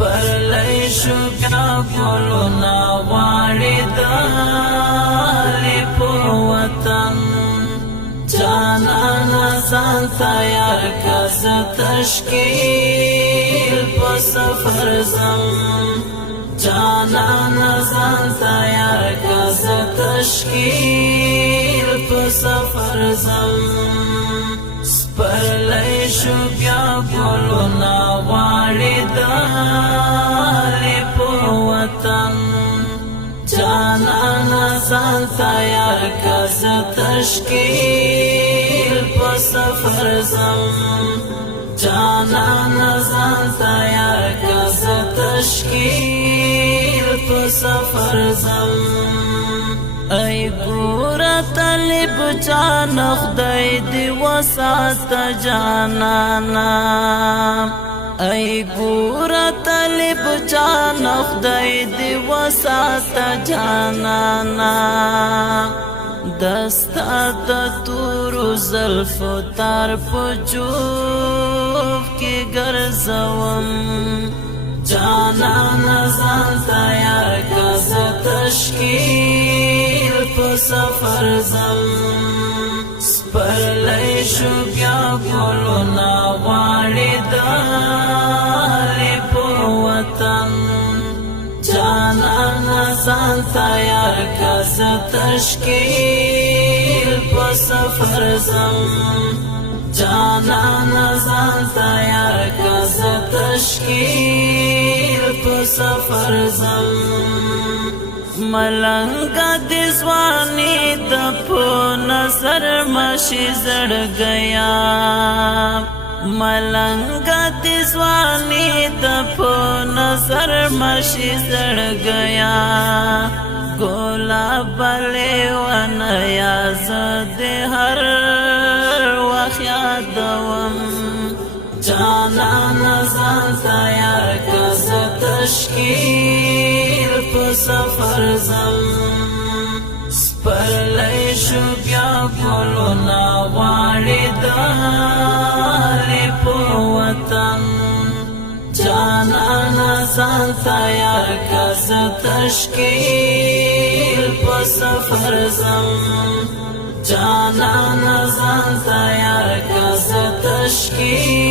سپرلی شو بیا گلونا غواړي دالې په وطن جانانا ځان تیار که زه تشکیل په سفر ځم جانانا ځان تیار که زه تشکیل په سفر ځم سپرلی شو بیا گلونا غواړي دالې په وطن جانانا ځان تیار که زه تشکیل په سفر ځم جانانا ځان تیار که زه تشکیل په سفر ځم ای ګوره طالب جان خدای دې وساته جانانا ای ګوره طالب جان خدای دې وساته جانانا دستا د تورو زلفو تار په جوف کې ګرځوم جانانا ځان تیار که زه تشکیل په سفر ځم سپرلی شو بیا گلونا غواړي دالې په وطن جانانا ځان تیار که زه تشکیل په سفر ځم جانانا ځان تیار که زه تشکیل په سفر ځم ملنګه د ځواني د په نظر مشي زړګیا ملنګه د ځواني د په نظر مشي زړګیا ګلاب لیوانیا زه د هر وخت یادوم جانانا ځان تیار که زه تشکیل په سفر ځم سپرلی شو بیا گلونا غواړي دالې په وطن جانانا ځان تیار که زه تشکیل په سفر ځم جانانا ځان تیار که زه تشکیل